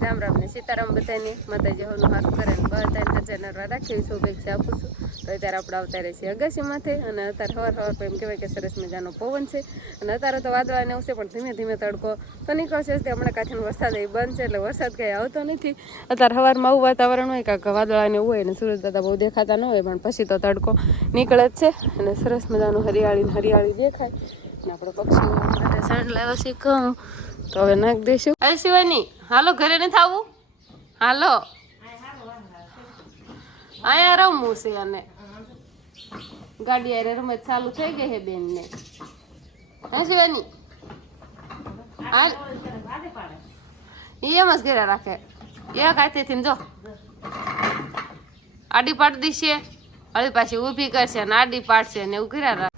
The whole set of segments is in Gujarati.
રામ રામ ને સીતારામ બધાને, માતાજી હોનું હાથ કરે ને બધાને હજારના નરવા રાખી શુભેચ્છા આપું છું. તો અત્યારે આપણે આવતા રહે છીએ અગાસીમાંથી અને અત્યારે હવાર હવાર એમ કહેવાય કે સરસ મજાનો પવન છે. અને અત્યારે તો વાદળા ને એવું પણ ધીમે ધીમે તડકો તો નીકળશે જ તે. હમણાં કાંઠે વરસાદ એ બંધ છે એટલે વરસાદ કંઈ આવતો નથી. અત્યારે હવારમાં આવું વાતાવરણ હોય, કાંક વાદળાને હોય અને સૂરજ દાદા બહુ દેખાતા ન હોય, પણ પછી તો તડકો નીકળે જ છે. અને સરસ મજાનું હરિયાળી હરિયાળી દેખાય. આપણે પક્ષીઓ. માટે સાંજ લાવ્યા કહું તો હવે નાખી દઈશું અરે શિવાની હાલો ઘરે નથી આવું હાલો. અહીંયા રમવું છે અને ગાડી અરે રમત ચાલુ થઈ ગઈ છે બેન ને હા શિવાની? એમ જ ઘેરા રાખે. એ કાંઈથી જો. આડી પાડી દીશે. હળી પાછી ઊભી કરશે અને આડી પાડશે ને એવું કર્યા રાખ.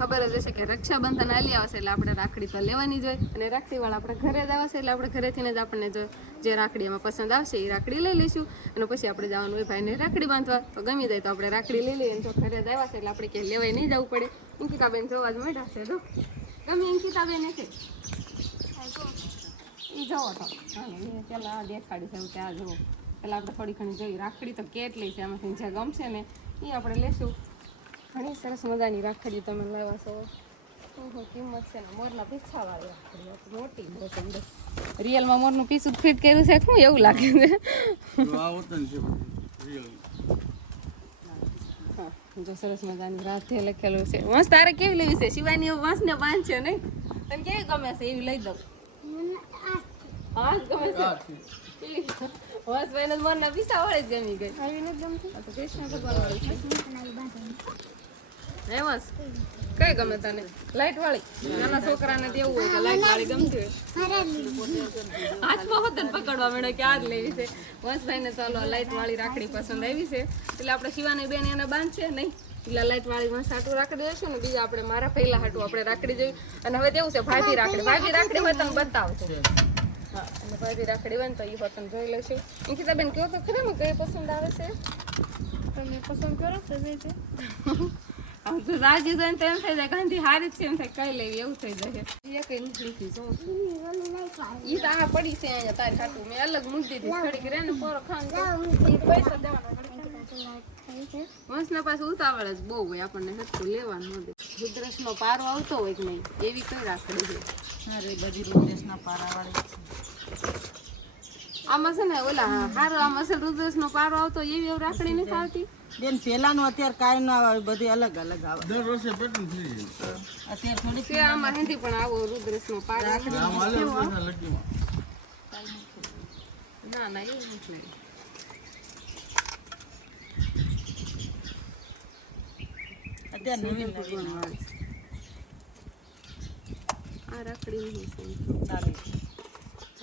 ખબર જ હશે કે રક્ષાબંધન આલી આવશે એટલે આપણે રાખડી તો લેવાની જ હોય. અને રાખડી વાળા આપણે ઘરે જ આવશે એટલે આપણે ઘરેથી જ આપણને જો જે રાખડી એમાં પસંદ આવશે એ રાખડી લઈ લઈશું. અને પછી આપણે જવાનું હોય ભાઈને રાખડી બાંધવા. તો ગમી જાય તો આપણે રાખડી લઈ લઈએ. જો ઘરે જ આવ્યા છે એટલે આપણે ક્યાંય લેવાય નહીં જવું પડે. અંકિતાબેન જોવા જ મળ્યા છે. જો. ગમી અંકિતાબેન છે એ જોવો તો. આ દેખાડી છે આ જુઓ. પેલા આપણે થોડી ઘણી જોઈ. રાખડી તો કેટલી છે, આમાંથી જે ગમશે ને એ આપણે લેશું. ઘણી સરસ મજાની રાખડી તમે લાવ્યા છો. ઓહો કિંમત છે ને મોરના પીછાવાળી રાખડી મોટી અંદર રિયલમાં મોરનું પીછું ફિટ કર્યું છે શું એવું લાગે છે? હા જો સરસ મજાની રાધે લખેલું છે. વંશ તારે કેવી લેવી છે? શિવાની વંશને બાંધ છે નહીં? તને કેવી ગમે છે? એવી લઈ દઉં. હા ગમે છે? વંશ ભાઈને મરના પીસા વાળી જ ગમી ગઈ. કૃષ્ણ ભગવાન વાળી છે હે વંશ કઈ ગમે તને? લાઈટ વાળી નાના છોકરાને દેવું હોય કે લાઈટ વાળી ગમતી હોય. હાથમાં પકડવા મળ્યો કે આ જ લેવી છે. વંશભાઈને ચાલો લાઈટ વાળી રાખડી પસંદ આવી છે. એટલે આપણે શિવાની બેન એને બાંધશે નહીં. એટલે લાઈટ વાળી માં સાટું રાખડી દેશું ને, બીજા આપણે મારા પહેલા હાટું આપણે રાખડી જોઈ અને હવે દેવું છે ભાભી રાખડી. ભાભી રાખડી હોય તમે બતાવજો. હા અને ભાભી રાખડી બન તો એ પસંદ જોઈ લઈશું અંકિતા બેન કહો તો ખરે ને, કઈ પસંદ આવે છે? તમે પસંદ કરો તો રાજી જોઈને તો એમ થઈ જાય ગાંધી હારી છે એમ થાય કઈ લેવી એવું થઈ જાય. એ કઈ નથી ઈ તો આ પડી છે અહીંયા તારી ખાતું મેં અલગ મૂકી દીધી. થોડીક રે ને પોરો ખાન પૈસા દેવાના વંશના પાસે ઉતાવળ જ બહુ હોય. આપણને હટકું લેવાનું ન દે રુદ્રસનો પારો આવતો હોય કે નહીં? એવી કઈ રાખડી છે. અરે બધી રૂપદેશના પારાવાળી આમાં છે ને ઓલા હારો આમાં છે રુદ્રસનો પારો આવતો હોય એવી એવું રાખડી નથી આવતી? બેન પેલાનું અત્યારે કાંઈ ના આવે બધી અલગ અલગ આવે. દર વર્ષે પેટર્ન થઈ અત્યારે થોડી છે આમાં હેથી પણ આવો રુદ્રસનો વર્ષના લકીમાં ના ના એવું નથી અત્યારે નવીન નવીન આવે. આ રાખડી નહીં છે. ચાલે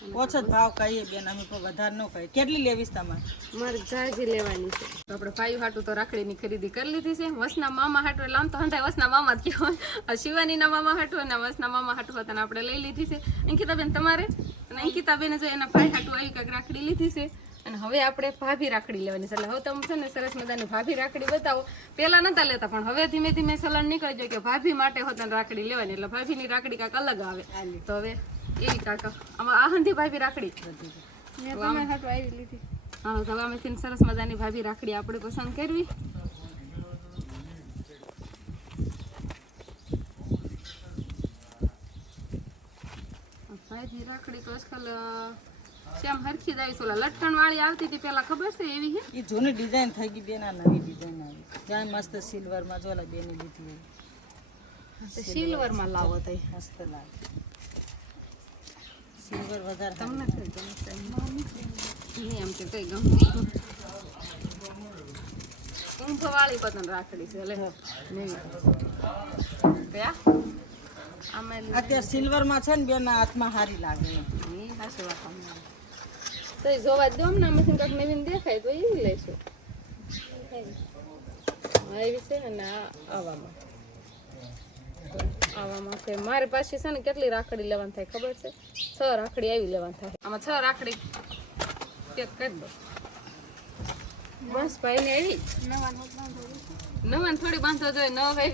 ઓછો જ ભાવ કહીએ બેન અમે કોઈ વધારે ન કહીએ. કેટલી લેવીશ તમારે? મારે જાજી લેવાની છે. તો આપણે ફાઈવ હાટું તો રાખડીની ખરીદી કરી લીધી છે. વસના મામા હાટું એટલે આમ તો હંધાય વસના મામા જ કહેવાય. આ શિવાનીના મામા હાટું અને વસના મામા હાટું હતા ને આપણે લઈ લીધી છે. અંકિતાબેન તમારે? અને અંકિતાબેને જો એના ભાઈ હાટું આવી કંઈક રાખડી લીધી છે. અને હવે આપણે ભાભી રાખડી લેવાની છે. એટલે હવે તમે છે ને સરસ મજાની ભાભી રાખડી બતાવો. પહેલાં નતા લેતા પણ હવે ધીમે ધીમે સલન નીકળી જાય કે ભાભી માટે હોતા રાખડી લેવાની. એટલે ભાભીની રાખડી કાંક અલગ આવે. તો હવે એવી કાકા આમાં આહંધી ભાભી રાખડી હા તો હવે અમે સરસ મજાની ભાભી રાખડી આપણે પસંદ કરવી. ભાઈની રાખડી તો આજકાલ શ્યામ હરખી જાય છે ઓલા લટકણ વાળી આવતી હતી પેલા ખબર છે એવી હે? એ જૂની ડિઝાઇન થઈ ગઈ બેના નવી ડિઝાઇન આવી. જાય મસ્ત સિલ્વરમાં જોલા બેની લીધી હોય. સિલ્વરમાં લાવો તો મસ્ત લાગે. સિલ્વર વધારે તમને કઈ એમ કે કઈ ગમશે ઊંઘ પતંગ રાખડી છે લે. નહીં કયા. અત્યારે સિલ્વરમાં છે ને બેના હાથમાં સારી લાગે હાચી વાત. તો એ જોવા દો ને આમાંથી કંઈક નવીન દેખાય તો એ લઈશું એવી છે ને આવામાં. આવામાં મારી પાસે છે ને કેટલી રાખડી લેવાની થાય ખબર છે? છ રાખડી આવી લેવાની થાય. આમાં છ રાખડી. પેક કરી દો. બસ ભાઈ ને આવી. નવાન થોડી બાંધો જોઈએ, ન આવી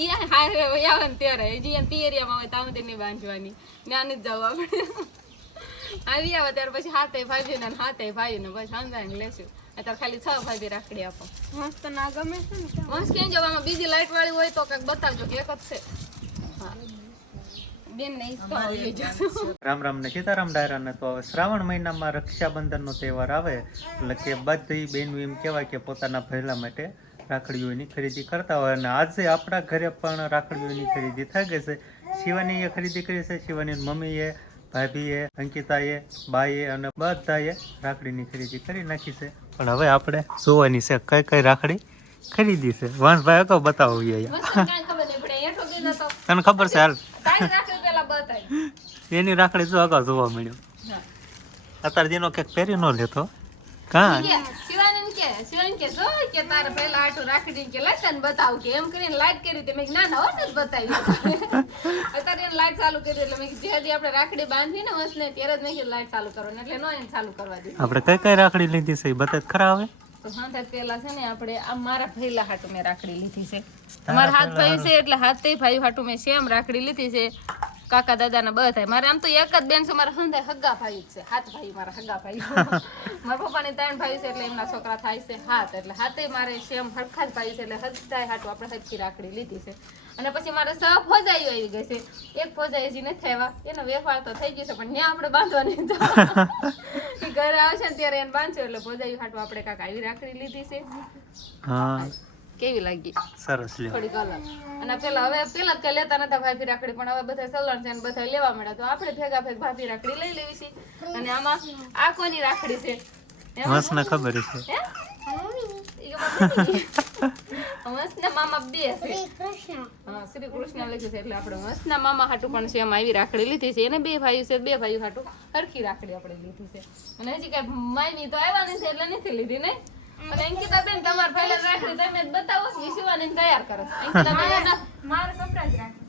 ઈ હારે આવે ને ત્યારે. હજી એમ પિયરિયામાં હોય તામથી નહીં બાંધવાની. જ્ઞાન જ જવું આપણે. આવી આવે ત્યારે પછી હાથે ભાઈ ને હાથે ભાઈ ને પછી સમજાવીને લેશું. અત્યારે ખાલી છ ભાઈ રાખડી આપો. મસ્ત ના ગમે છે ને મસ્ત કેમ જવામાં બીજી લાઈટ વાળી હોય તો કંઈક બતાવજો કે એક જ છે. ને તો રામ રામ ને સીતારામ ડાયરાને તો હવે શ્રાવણ મહિનામાં રક્ષાબંધન નો તહેવાર આવે એટલે કે બધી બહેનો એમ કહેવાય કે પોતાના પહેલા માટે રાખડીઓની ખરીદી કરતા હોય. અને આજે આપણા ઘરે પણ રાખડીઓની ખરીદી થઈ ગઈ છે. શિવાનીએ ખરીદી કરી છે. શિવાની મમ્મીએ ભાભીએ અંકિતાએ બાઈએ અને બધાએ રાખડીની ખરીદી કરી નાખી છે. પણ હવે આપણે જોવાની છે. કઈ કઈ રાખડી ખરીદી છે? વંશભાઈ કહો બતાવો તને ખબર છે હાલ? એની રાખડી જો અગાઉ જોવા મળ્યો? અત્યારે જેનો કેક પહેરી ન લેતો. કાં? શિવાનંદ કે શિવાનંદ કે જો કે તારે પહેલા આટું રાખડી કે લાઈટ તને બતાવું કે એમ કરીને લાઈટ કરી તે મેં ના ના હોત જ બતાવી. અત્યારે એને લાઈટ ચાલુ કરી એટલે મેં જે દી આપણે રાખડી બાંધી ને વસને ત્યારે જ મેં કીધું લાઈટ ચાલુ કરો એટલે નો એને ચાલુ કરવા દીધી. આપણે કઈ કઈ રાખડી લીધી છે? એ ખરા હવે. તો પેલા છે ને આપણે આ મારા ભઈલા હાટુ મેં રાખડી લીધી છે. મારા હાથ ભાઈ છે એટલે હાથે ભાઈ હાટુ મેં સેમ રાખડી લીધી છે. કાકા દાદાના બધા મારે આમ તો એક જ બેન છે મારા હંધે હગા ભાઈ છે. હાથ ભાઈ મારા હગા ભાઈ. મારા પપ્પાની ત્રણ ભાઈ છે એટલે એમના છોકરા થાય છે હાથ. એટલે હાથે મારે સેમ હરખા જ ભાઈ છે એટલે હજતા હાટુ આપણે હરખી રાખડી લીધી છે. અને પછી મારે સ ફોજાઈઓ આવી ગઈ છે. એક ફોજાઈ હજી નથી આવ્યા. એનો વેપાર તો થઈ ગયો છે પણ ત્યાં આપણે બાંધવાની. ઘરે આવશે ને ત્યારે એને બાંધશું એટલે ફોજાઈ હાટુ આપણે કાંક આવી રાખડી લીધી છે. હા. કેવી લાગી? સરસ લ્યો. થોડી કલર અને પેલા હવે પેલા જ લેતા નતા ભાભી રાખડી પણ હવે બધા સલણ છે ને બધા લેવા મળ્યા. તો આપણે ભેગા ભેગ ભાભી રાખડી લઈ લેવી છે. અને આમાં આ કોની રાખડી છે? મસ્ત ખબર છે. મસ્તના મામા બે છે. હા શ્રી કૃષ્ણ લખ્યું છે એટલે આપણે મસ્તના મામા હાટુ પણ છે. એમાં આવી રાખડી લીધી છે. એને બે ભાઈઓ છે બે ભાઈઓ હાટુ હરખી રાખડી આપણે લીધી છે. અને હજી કઈ માયની તો આવ્યા નથી એટલે નથી લીધી નહીં અને અંકિતા બેન પહેલા રાખડી તમે બતાવો એ શિવાની તૈયાર કરો છો. અંકિતા બેન એના મારે સરપ્રાઈઝ રાખે.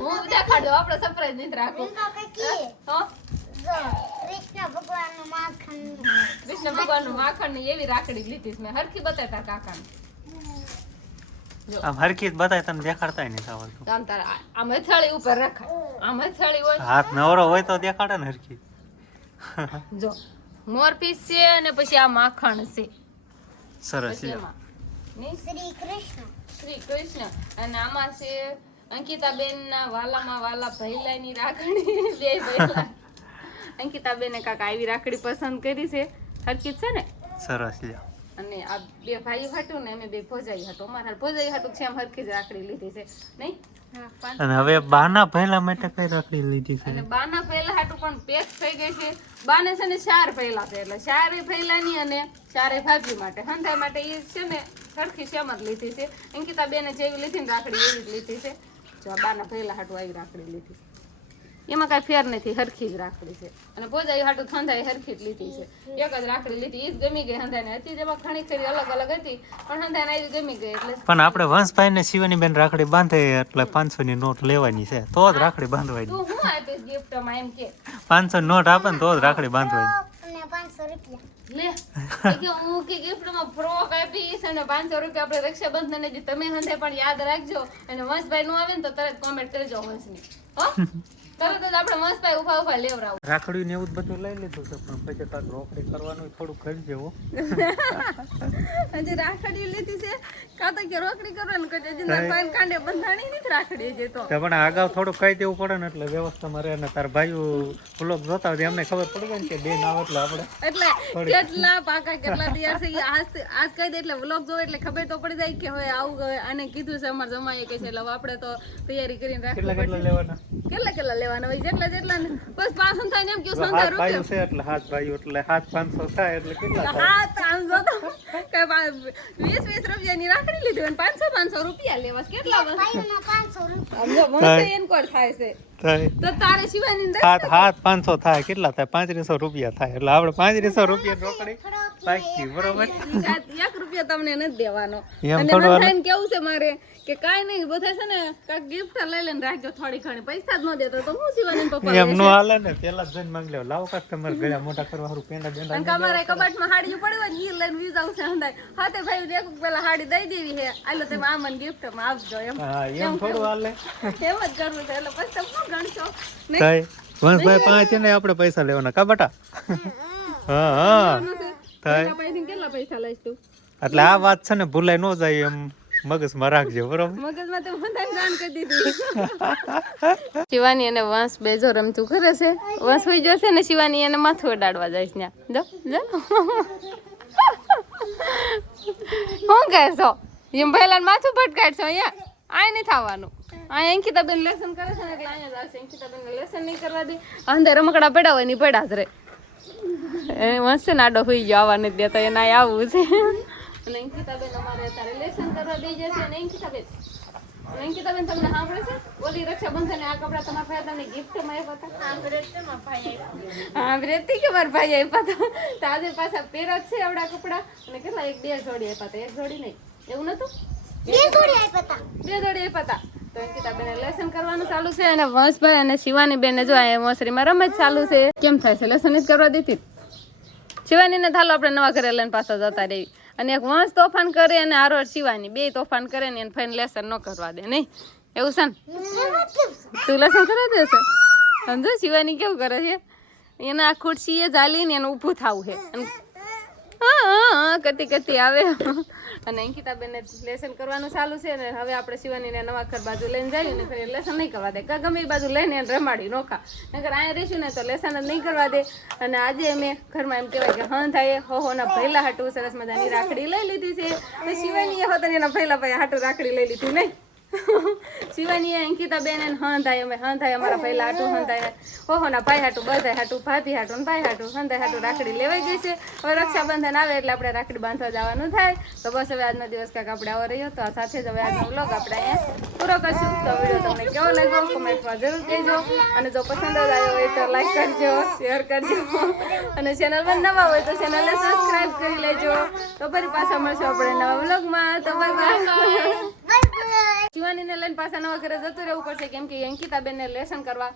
હું દેખાડો આપણે સરપ્રાઈઝ નથી રાખવું. હો? કૃષ્ણ ભગવાનનું માખણ. કૃષ્ણ ભગવાનનું માખણની એવી રાખડી લીધી મેં હરખી બતાવતા કાકાને. આમ હરખી જ બતાય તને દેખાડતા નહીં આમ તારે ઉપર રખાય આ મથાળી હોય. હાથ નવરો હોય તો દેખાડે ને હરખી. જો. મોરપીસ છે અને પછી આ માખણ છે. સરસ? શ્રી કૃષ્ણ શ્રી કૃષ્ણ. અને આમાં છે અંકિતાબેન ના વાલામાં વાલા ભૈલાની રાખડી. બે ભૈલા. અંકિતાબેને કાકા આવી રાખડી પસંદ કરી છે. હરકીત છે ને? સરસ લ્યો. અને આ બે ભાઈ હતું ને અમે બે ભોજાઈ હાટું અમારા ભોજાઈ હતું છે એમ હરખી જ રાખડી લીધી છે નહીં? અને હવે બાના પહેલા માટે કઈ રાખડી લીધી છે? અને બાના પહેલા હાટું પણ પેક થઈ ગઈ છે. બાને છે ને ચાર પહેલા છે એટલે ચારે પહેલાની અને ચારે ભાભી માટે. હંધાઈ માટે એ છે ને સરખી સેમ જ લીધી છે. અંકિતા બેને જેવી લીધી ને રાખડી એવી જ લીધી છે. જો આ બાના પહેલા હાટું આવી રાખડી લીધી છે. એમાં કાંઈ ફેર નથી હરખી જ રાખડી છે. અને ભોજાઈ હાટું થંધાઈ હરખી જ લીધી છે. એક જ રાખડી લીધી એ જ ગમી ગઈ હંધાઈને હતી જેમાં ઘણી ખરી અલગ અલગ હતી પણ હંધાઈને આવી ગમી ગઈ એટલે પણ આપણે વંશભાઈ ને શિવાની બેન રાખડી બાંધે એટલે પાંચસો ની નોટ લેવાની છે. તો જ રાખડી બાંધવાની. તું હું આપીશ ગિફ્ટમાં એમ કે? પાંચસો નોટ આપે ને તો જ રાખડી બાંધવાની. પાંચસો રૂપિયા. લે કે હું કે ગિફ્ટમાં ફ્રોક આપીશ અને પાંચસો રૂપિયા આપણે રક્ષાબંધન જે તમે હંધે પણ યાદ રાખજો. અને વંશભાઈ નું આવે ને તો તરત કોમેન્ટ કરજો વંશની. હો? તરત જ આપણે વંશભાઈ ઊભા ઊભા લેવરાવું રાખડી ને એવું બધું લઈ લીધું છે પણ પછી તાર રોકડી કરવાનું થોડું કરી જેવું હજી રાખડી લીધી છે. કાં કે રોકડી કરવાનું કે હજી ના ભાઈ કાંડે બંધાણી નથી રાખડી હજી તો. તો પણ અગાઉ થોડું કહી દેવું પડે ને એટલે વ્યવસ્થામાં રહે ને તાર ભાઈઓ વ્લોગ જોતા હોય તો ખબર પડી જાય ને કે બેન આવે એટલે આપણે એટલે કેટલા પાકા કેટલા તૈયાર છે આજ આજ કહી દે એટલે વ્લોગ જોવે એટલે ખબર તો પડી જાય કે હવે આવું હવે આને કીધું છે અમારે જમાઈએ કે છે એટલે આપણે તો તૈયારી કરીને કેટલા રાખવી કેટલા લેવાના? કેટલા કેટલા લેવાના હોય? જેટલા જેટલા ને. બસ પાંચસો થાય ને એમ હાથ સંતા રૂપિયા. એટલે હાથ ભાઈઓ એટલે હાથ પાંચસો થાય એટલે કેટલા આમ વીસ વીસ રૂપિયાની રાખડી લીધી પાંચસો પાંચસો રૂપિયા લેવા કેટલા વર્ષ? પાંચસો રૂપિયા. આમ જો થાય છે. થાય. તો તારે શિવાની હાથ હાથ પાંચસો થાય. કેટલા થાય? પાંત્રીસો રૂપિયા થાય. એટલે આપણે પાંત્રીસો રૂપિયા રોકડી બાકી બરોબર. એક રૂપિયા તમને નથી દેવાનો. અને બધાને કેવું છે મારે કે કાંઈ નહીં બધા છે ને કાંઈક ગિફ્ટ લઈ લઈને રાખજો થોડી ઘણી. પૈસા જ ન દેતો તો હું શિવાની પપ્પા એમ નો હાલે ને પેલા જ જઈને માંગી લેવો લાવો કાક તમારે ગળા મોટા કરવા હારું પેંડા બેંડા કારણ કે કબાટમાં હાડી પડી હોય ને ઈ લઈને વીજાવું છે હંધાય. હાથે ભાઈ દેખું પેલા હાડી દઈ દેવી હે આલો તમે આ મને ગિફ્ટમાં આપજો એમ. એમ થોડું હાલે. એમ જ કરવું છે. એટલે પછી થાય વંશભાઈ પાંચ ને આપણે પૈસા લેવાના. કા બટા? હા હા. થાય કેટલા પૈસા લઈશ. તું એટલે આ વાત છે ને ભૂલાઈ ન જાય એમ. મગજમાં રાખજો બરોબર? મગજમાં તો બધાને ગાન કરી દીધી. શિવાની અને વંશ બે જો રમતું કરે છે? વંશ હોય જશે ને શિવાની એને માથું ઉડાડવા જાય છે ત્યાં. જો જો. શું કહેશો એમ પહેલા માથું ભટકાડશો અહીંયા? આ નહીં થવાનું. અહીંયા અંકિતાબેન લેસન કરે છે ને એટલે અહીંયા જ આવશે. અંકિતાબેન લેસન નહીં કરવા દે. અંદર રમકડા પડ્યા હોયની પડ્યા જ રે એ મસ્ત નાડો હોઈ ગયો આવવા નથી દેતા એના આવવું છે. અને અંકિતાબેન અમારે અત્યારે લેસન કરવા દઈ જશે અને અંકિતાબેન અંકિતાબેન તમને સાંભળે છે? ઓલી રક્ષાબંધને આ કપડા તમારા ભાઈ તમને ગિફ્ટમાં આપ્યા હતા? હા રેતી કે મારા ભાઈ આપ્યા હતા. તો આજે પાછા પહેરા છે આવડા કપડા. અને કેટલા એક બે જોડી આપ્યા હતા. એક જોડી નહીં. એવું નતું? બે જોડી આપ્યા હતા. બે જોડી આપ્યા હતા. શિવાની બેને જો છે. કેમ થાય છે? લેસન નવા ઘરે લઈને પાછા જતા રહી અને એક વંશ તોફાન કરે અને હારો શિવાની. બે તોફાન કરે ને એને ફાઈન લેસન ન કરવા દે, નહીં? એવું છે ને? તું લેસન કરવા દે છે? શિવાની કેવું કરે છે? એના ખુરશીએ ચાલીને એને ઊભું થવું છે. કરતી કરતી આવે. અને અંકિતાબેન લેસન કરવાનું ચાલુ છે ને હવે આપણે શિવાનીને નવા ઘર બાજુ લઈને જઈએ ને ફરી લેસન નહીં કરવા દે. ગમે એ બાજુ લઈને એને રમાડી નોખા નકર અહીંયા રહીશું ને તો લેસન જ નહીં કરવા દે. અને આજે અમે ઘરમાં એમ કહેવાય કે હં થાય, હો હોના ભૈલા હાટું સરસ મજાની રાખડી લઈ લીધી છે. અને શિવાનીએ હોત એના ભૈલા ભાઈ હાટું રાખડી લઈ લીધી નહીં. શિવાની અંકિતા બેન, એને હં થાય અમે હં થાય અમારા પહેલા હાટું હંધાય હો ના, ભાઈ હાટું બધા હાટું, ભાભી હાટું ભાઈ હાટું, હંધાય હાટું રાખડી લેવાઈ ગઈ છે. હવે રક્ષાબંધન આવે એટલે આપણે રાખડી બાંધવા જવાનું થાય. તો બસ હવે આજનો દિવસ કાંક આપણે આવો રહ્યો. તો આ સાથે જ હવે આજનો બ્લોગ આપણે અહીંયા પૂરો કરશું. તો વીડિયો તમને કેવો લાગ્યો કમેન્ટમાં જરૂર કહેજો. અને જો પસંદ જ આવ્યો હોય તો લાઈક કરજો શેર કરજો. અને ચેનલ પર નવા હોય તો ચેનલને સબસ્ક્રાઈબ કરી લેજો. તો ફરી પાછા મળશું આપણે નવા બ્લોગમાં તો બાય બાય શિવાનીને લઈને પાછા નવા ઘરે જતું રહેવું પડશે. કેમ કે અંકિતાબેનને લેસન કરવા